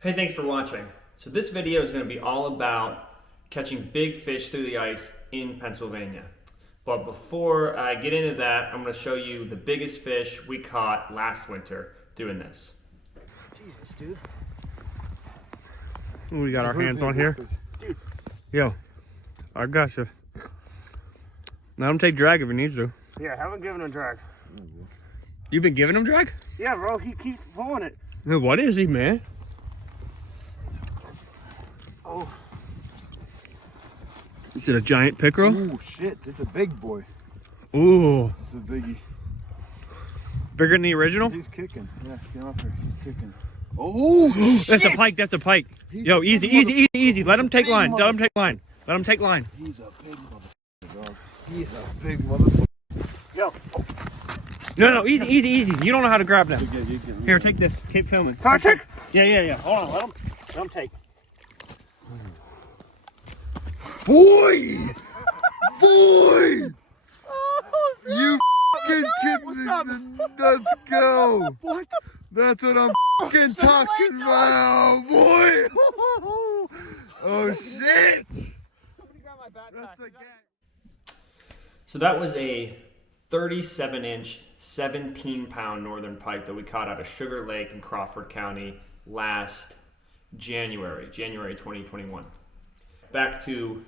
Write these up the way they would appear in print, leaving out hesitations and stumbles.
Hey, thanks for watching. So this video is going to be all about catching big fish through the ice in Pennsylvania. But before I get into that, I'm going to show you the biggest fish we caught last winter doing this. Jesus, dude. We got our hands on here. Yo, I gotcha. Let him take drag if he needs to. Yeah, haven't given him drag. You've been giving him drag? Yeah, bro, he keeps pulling it. What is he, man? Oh. Is it a giant pickerel? Ooh, shit, it's a big boy. Ooh. It's a biggie. Bigger than the original? He's kicking. Yeah, get off here. He's kicking. Oh, That's a pike, that's a pike. Yo, easy. Let him take line. Let him take line. Let him take line. He's a big motherfucker, dog. He's a big motherfucker. Yo. No, easy. You don't know how to grab them. Here, take this. Keep filming. Patrick? Yeah. Hold on, let him take. Boy! Boy! You fucking kidding me? Let's go! What? That's what I'm fucking talking about, boy! Oh shit! That's a gat. So that was a 37-inch, 17-pound northern pike that we caught out of Sugar Lake in Crawford County last January 2021. Back to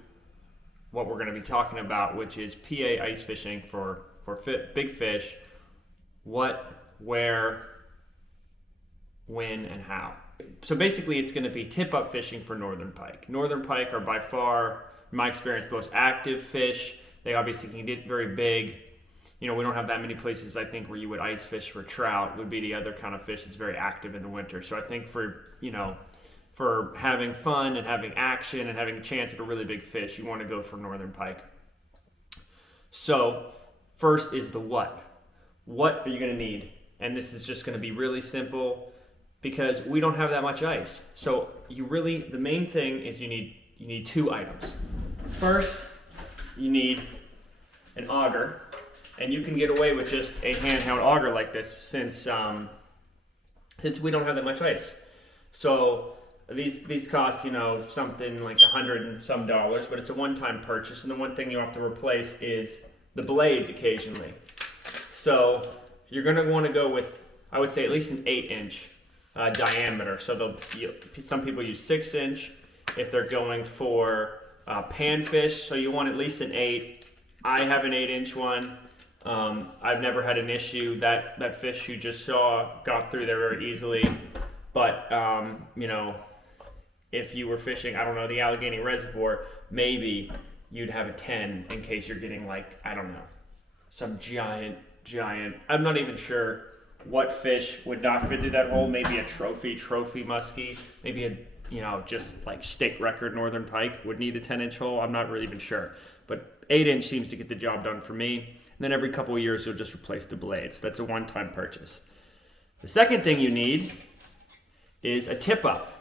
what we're going to be talking about, which is PA ice fishing for big fish. What, where, when, and how. So basically it's going to be tip-up fishing for northern pike. Northern pike are by far, in my experience, the most active fish. They obviously can get very big. You know, we don't have that many places, I think, where you would ice fish for trout. Would be the other kind of fish that's very active in the winter. So I think for having fun and having action and having a chance at a really big fish, you want to go for northern pike. So first is the what. What are you going to need? And this is just going to be really simple because we don't have that much ice. So the main thing is you need two items. First, you need an auger, and you can get away with just a handheld auger like this since we don't have that much ice. So these cost, something like $100 and some, but it's a one-time purchase, and the one thing you have to replace is the blades occasionally. So you're going to want to go with, I would say, at least an 8-inch diameter. So some people use 6-inch if they're going for panfish, so you want at least an 8. I have an 8-inch one. I've never had an issue. That fish you just saw got through there very easily. But, if you were fishing, I don't know, the Allegheny Reservoir, maybe you'd have a 10 in case you're getting some giant, I'm not even sure what fish would not fit through that hole. Maybe a trophy muskie, maybe a, just like state record northern pike would need a 10-inch hole. I'm not really even sure. But 8-inch seems to get the job done for me. And then every couple of years, you'll just replace the blades. So that's a one-time purchase. The second thing you need is a tip-up.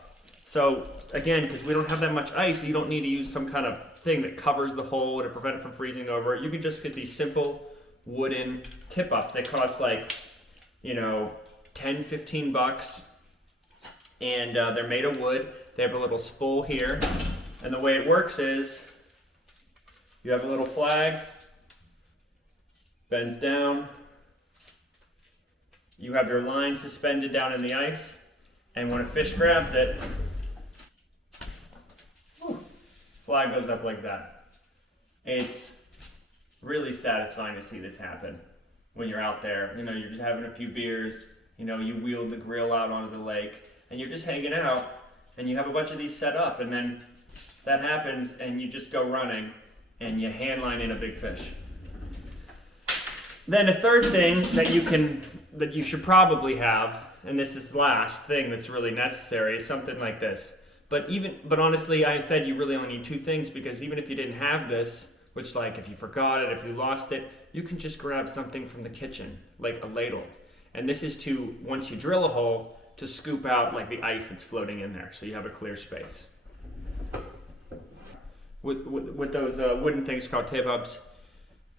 So again, because we don't have that much ice, you don't need to use some kind of thing that covers the hole to prevent it from freezing over. You can just get these simple wooden tip-ups. They cost $10, $15. And they're made of wood. They have a little spool here. And the way it works is you have a little flag, bends down. You have your line suspended down in the ice. And when a fish grabs it, flag goes up like that. It's really satisfying to see this happen when you're out there. You're just having a few beers. You wheel the grill out onto the lake, and you're just hanging out, and you have a bunch of these set up, and then that happens, and you just go running, and you hand line in a big fish. Then a third thing that you should probably have, and this is the last thing that's really necessary, is something like this. But honestly, I said you really only need two things, because even if you didn't have this, which if you forgot it, if you lost it, you can just grab something from the kitchen, like a ladle. And this is to, once you drill a hole, to scoop out the ice that's floating in there, so you have a clear space. With those wooden things called tip-ups,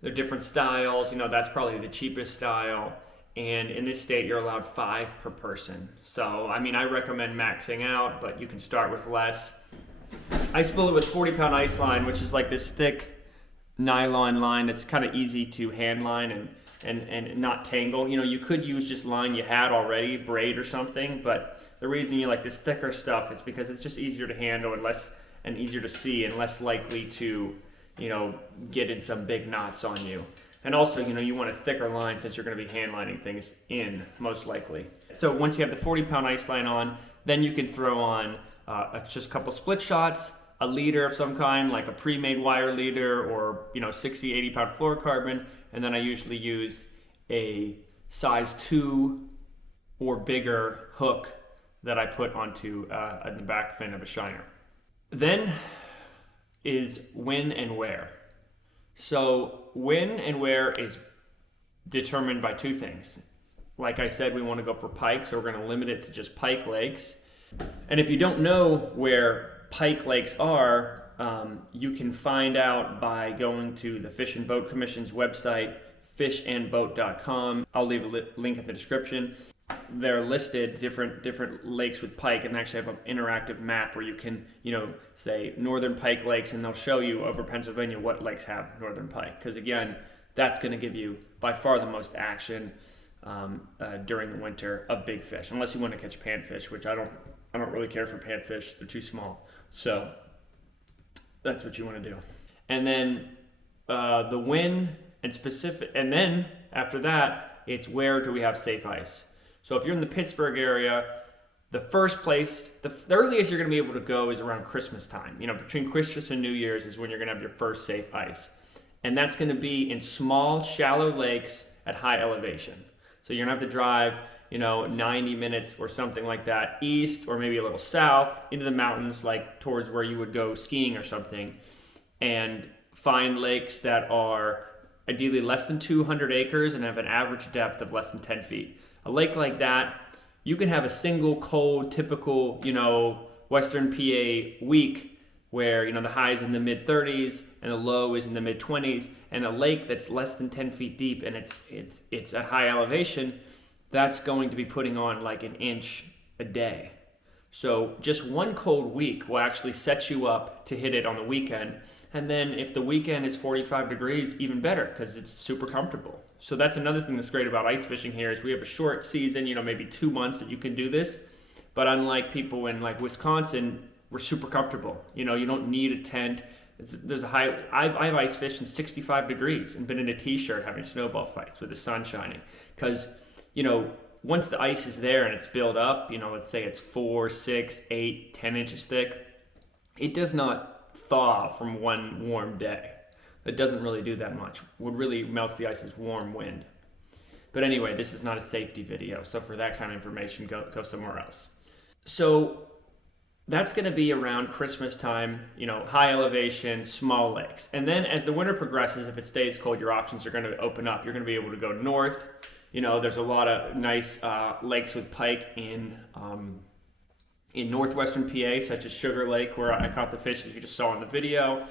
they're different styles. That's probably the cheapest style. and in this state you're allowed 5 per person. So I mean, I recommend maxing out, but you can start with less. I spool it with 40-pound ice line, which is like this thick nylon line that's kind of easy to hand line and not tangle. You know, you could use just line you had already, braid or something, but the reason you like this thicker stuff is because it's just easier to handle and easier to see and less likely to, you know, get in some big knots on you. And also, you know, you want a thicker line since you're going to be hand lining things in, most likely. So once you have the 40-pound ice line on, then you can throw on just a couple split shots, a leader of some kind, like a pre-made wire leader, or, you know, 60, 80-pound fluorocarbon. And then I usually use a size 2 or bigger hook that I put onto the back fin of a shiner. Then is when and where. So when and where is determined by 2 things. Like I said, we want to go for pike, so we're going to limit it to just pike lakes. And if you don't know where pike lakes are, you can find out by going to the Fish and Boat Commission's website, fishandboat.com. I'll leave a link in the description. They're listed different lakes with pike, and they actually have an interactive map where you can, you know, say northern pike lakes, and they'll show you over Pennsylvania what lakes have northern pike. Because again, that's going to give you by far the most action during the winter of big fish, unless you want to catch panfish, which I don't really care for panfish. They're too small. So that's what you want to do. And then the when and specific, and then after that, it's where do we have safe ice. So if you're in the Pittsburgh area, the first place, the earliest you're going to be able to go is around Christmas time. You know, between Christmas and New Year's is when you're going to have your first safe ice. And that's going to be in small, shallow lakes at high elevation. So you're going to have to drive, you know, 90 minutes or something like that east, or maybe a little south into the mountains, like towards where you would go skiing or something, and find lakes that are ideally less than 200 acres and have an average depth of less than 10 feet. A lake like that, you can have a single cold, typical, you know, Western PA week where, you know, the high is in the mid 30s and the low is in the mid 20s, and a lake that's less than 10 feet deep and it's at high elevation, that's going to be putting on like an inch a day. So just one cold week will actually set you up to hit it on the weekend. And then if the weekend is 45 degrees, even better, because it's super comfortable. So that's another thing that's great about ice fishing here is we have a short season, you know, maybe 2 months that you can do this. But unlike people in like Wisconsin, we're super comfortable. You know, you don't need a tent. There's a high, I've ice fished in 65 degrees and been in a t-shirt having snowball fights with the sun shining. Because, you know, once the ice is there and it's built up, you know, let's say it's 4, 6, 8, 10 inches thick, it does not thaw from one warm day. It doesn't really do that much. What really melts the ice is warm wind. But anyway, this is not a safety video, so for that kind of information, go somewhere else. So that's going to be around Christmas time, you know, high elevation, small lakes. And then as the winter progresses, if it stays cold, your options are going to open up. You're going to be able to go north. You know, there's a lot of nice lakes with pike in northwestern PA, such as Sugar Lake, where I caught the fish that you just saw in the video.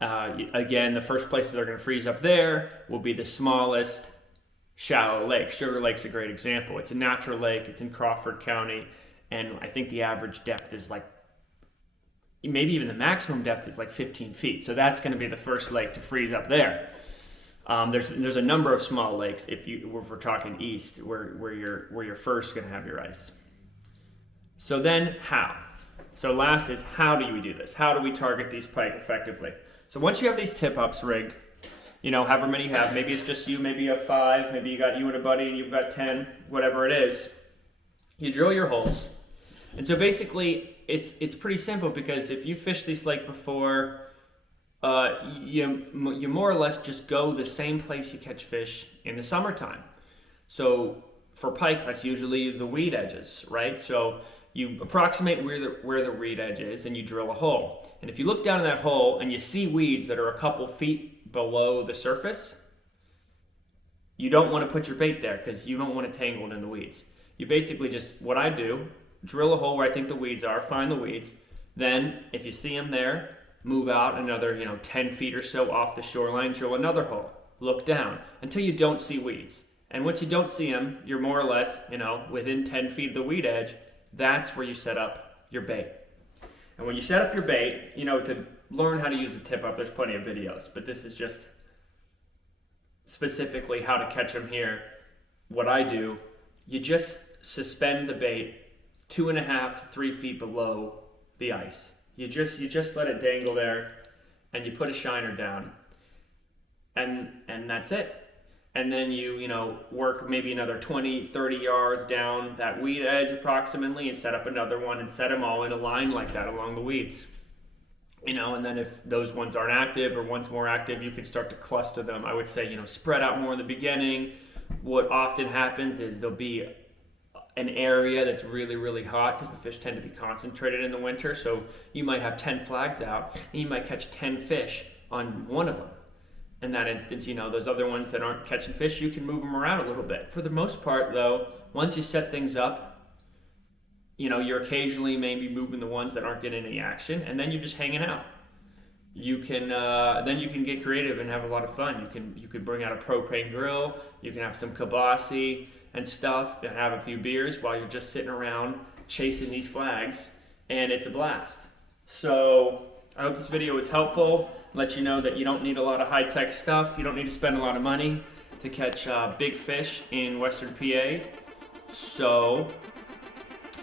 Again, the first places that are going to freeze up there will be the smallest shallow lake. Sugar Lake's a great example. It's a natural lake. It's in Crawford County, and I think the average depth is like, maybe even the maximum depth is like 15 feet. So that's going to be the first lake to freeze up there. There's a number of small lakes if we're talking east where you're first going to have your ice. So then how? So last is how do we do this? How do we target these pike effectively? So once you have these tip-ups rigged, you know, however many you have, maybe it's just you, maybe you have 5, maybe you got you and a buddy and you've got 10, whatever it is, you drill your holes. And so basically it's pretty simple, because if you fished this lake before, you more or less just go the same place you catch fish in the summertime. So for pike, that's usually the weed edges, right? So you approximate where the weed edge is and you drill a hole. And if you look down in that hole and you see weeds that are a couple feet below the surface, you don't want to put your bait there because you don't want it tangled in the weeds. You basically just, what I do, drill a hole where I think the weeds are, find the weeds. Then if you see them there, move out another 10 feet or so off the shoreline, drill another hole, look down until you don't see weeds. And once you don't see them, you're more or less, within 10 feet of the weed edge. That's where you set up your bait. And when you set up your bait, to learn how to use a tip up, there's plenty of videos, but this is just specifically how to catch them here. What I do, you just suspend the bait 2.5 to 3 feet below the ice. You just let it dangle there, and you put a shiner down, and that's it. And then you work maybe another 20, 30 yards down that weed edge approximately, and set up another one, and set them all in a line like that along the weeds. And then if those ones aren't active or one's more active, you can start to cluster them. I would say, spread out more in the beginning. What often happens is there'll be an area that's really, really hot because the fish tend to be concentrated in the winter. So you might have 10 flags out and you might catch 10 fish on one of them. In that instance, those other ones that aren't catching fish, you can move them around a little bit. For the most part, though, once you set things up, you're occasionally maybe moving the ones that aren't getting any action, and then you're just hanging out. You can then you can get creative and have a lot of fun. You can bring out a propane grill, you can have some kibasi and stuff, and have a few beers while you're just sitting around chasing these flags, and it's a blast. So I hope this video was helpful. Let you know that you don't need a lot of high-tech stuff. You don't need to spend a lot of money to catch big fish in Western PA. So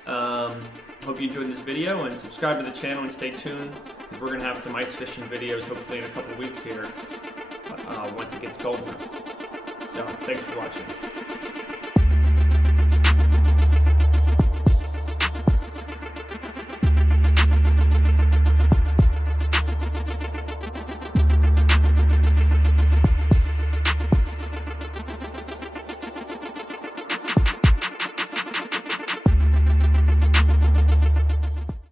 hope you enjoyed this video, and subscribe to the channel and stay tuned, because we're going to have some ice fishing videos hopefully in a couple weeks here once it gets cold enough. So thanks for watching.